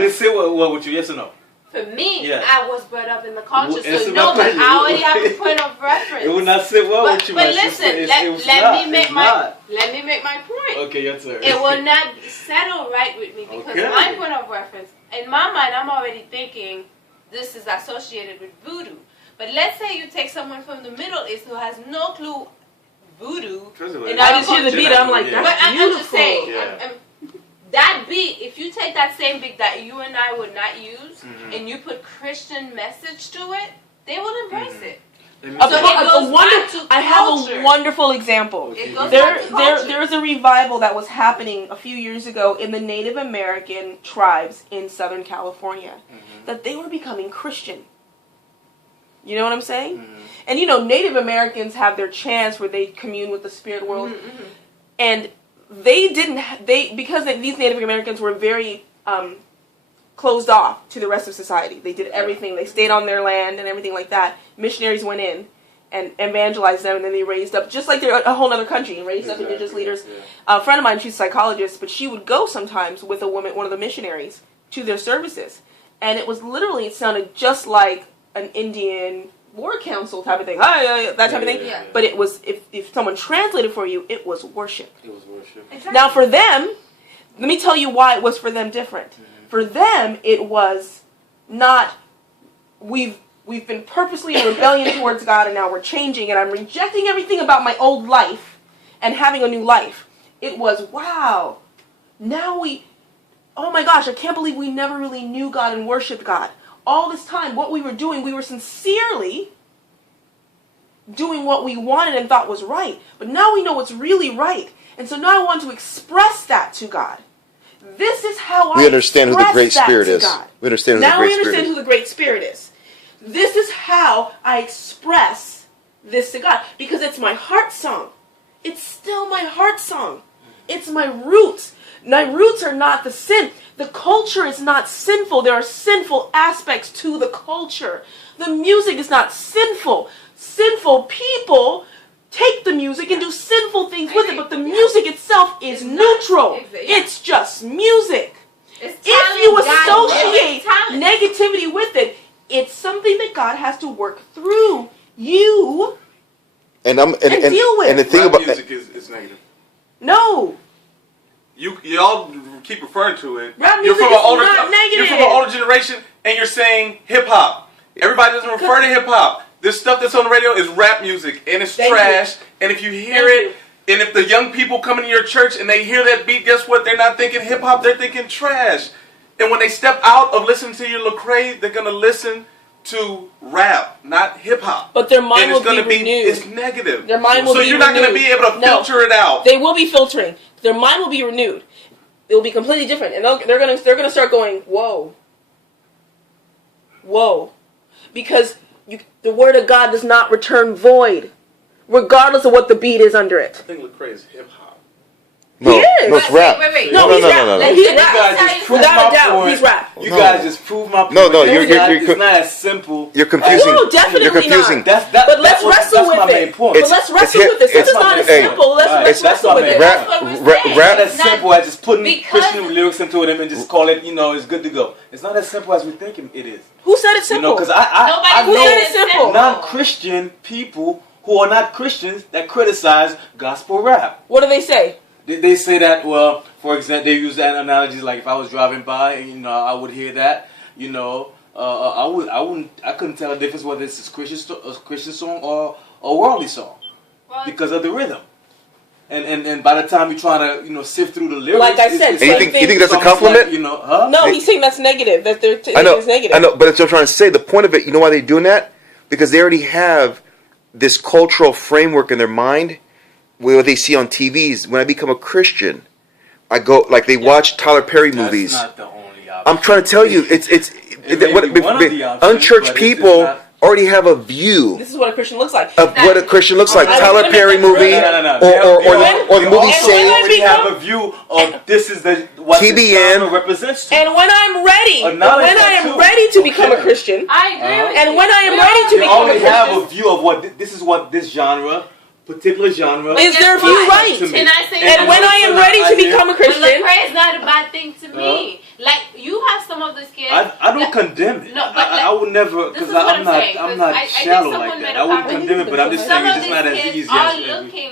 would it sit well with you? Yes or no? For me, Yeah. I was brought up in the culture, Well, so no, but I already have a point of reference. It would not sit well with you, But my listen, sister. let me make my point. Okay, your turn. It will not settle right with me because my point of reference, in my mind, I'm already thinking this is associated with voodoo. But let's say you take someone from the Middle East who has no clue voodoo. And I just hear the beat, I'm like, that's but beautiful. I'm just saying, that beat, if you take that same beat that you and I would not use, and you put Christian message to it, they will embrace it. I have a wonderful example. There's a revival that was happening a few years ago in the Native American tribes in Southern California, that they were becoming Christian. You know what I'm saying? And you know, Native Americans have their chants where they commune with the spirit world, and because these Native Americans were very closed off to the rest of society. They did everything. They stayed on their land and everything like that. Missionaries went in and evangelized them, and then they raised up, just like they're a whole other country, and raised up indigenous leaders. A friend of mine, she's a psychologist, but she would go sometimes with a woman, one of the missionaries, to their services. And it sounded just like an Indian war council type of thing, that type of thing. Yeah. But it was, if someone translated for you, it was worship. It was worship. Exactly. Now for them, let me tell you why it was for them different. For them, it was not, we've been purposely in rebellion towards God, and now we're changing, and I'm rejecting everything about my old life and having a new life. It was, wow, now oh my gosh, I can't believe we never really knew God and worshiped God. All this time, what we were doing, we were sincerely doing what we wanted and thought was right. But now we know what's really right. And so now I want to express that to God. This is how we understand who the Great Spirit is. We understand who the Great Spirit is. This is how I express this to God. Because it's my heart song. It's still my heart song. It's my roots. My roots are not the sin. The culture is not sinful. There are sinful aspects to the culture. The music is not sinful. Sinful people take the music and do sinful things with it, but the music itself is neutral. It's just music. If you associate negativity with it, it's something that God has to work through you and deal with. And the thing about music is negative. No. Y'all keep referring to it. Rap music is not negative. You're from an older generation, and you're saying hip hop. Everybody doesn't refer to hip hop. This stuff that's on the radio is rap music, and it's trash. And if you hear it, and if the young people come into your church and they hear that beat, guess what? They're not thinking hip hop. They're thinking trash. And when they step out of listening to your Lecrae, they're gonna listen to rap, not hip hop. But their mind will be renewed. It's negative. Their mind will be renewed. So you're not gonna be able to filter it out. They will be filtering. Their mind will be renewed. It will be completely different, and they're gonna start going, whoa, whoa, because the word of God does not return void, regardless of what the beat is under it. I think Lecrae is hip hop. No, it's rap. Wait. No, he's rap. He's rap. Without a doubt, he's rap. You guys just prove my point. No, it's not as simple. You're confusing. No, definitely you're confusing. not. But let's wrestle with it. But let's wrestle with this. This is not as simple. Let's wrestle with it. Rap not as simple as just putting Christian lyrics into it and just call it, it's good to go. It's not as simple as we think it is. Who said it's simple? Because I Who said it's simple? Non-Christian people who are not Christians that criticize gospel rap. What do they say? They say that, well, for example, they use that analogies like if I was driving by, I would hear that, I couldn't tell the difference whether it's a Christian song or a worldly song, because of the rhythm. And by the time you're trying to sift through the lyrics, like I said, you think that's a compliment? Like, No, he's saying that's negative. That they're it's negative. I know, but that's what I'm trying to say. The point of it, you know why they're doing that? Because they already have this cultural framework in their mind. What they see on TVs. When I become a Christian, I go they watch Tyler Perry movies. That's not the only option. I'm trying to tell you, unchurched people already have a view. This is what a Christian looks like. Of what a Christian looks like. Tyler Perry movie, or the movie Saint. They already have a view of this is what TBN represents. And when I'm ready, to become a Christian, I agree with you. And when I am ready to become a Christian, you only have a view of what this is what this genre particular genre. Is their view right? Can I say and when I am ready to become a Christian, Lecrae is not a bad thing to me. Like you have some of those kids. I don't condemn it. No, but I would never, because I'm not shallow like that. I wouldn't condemn it, but I'm just saying it's just not as easy as.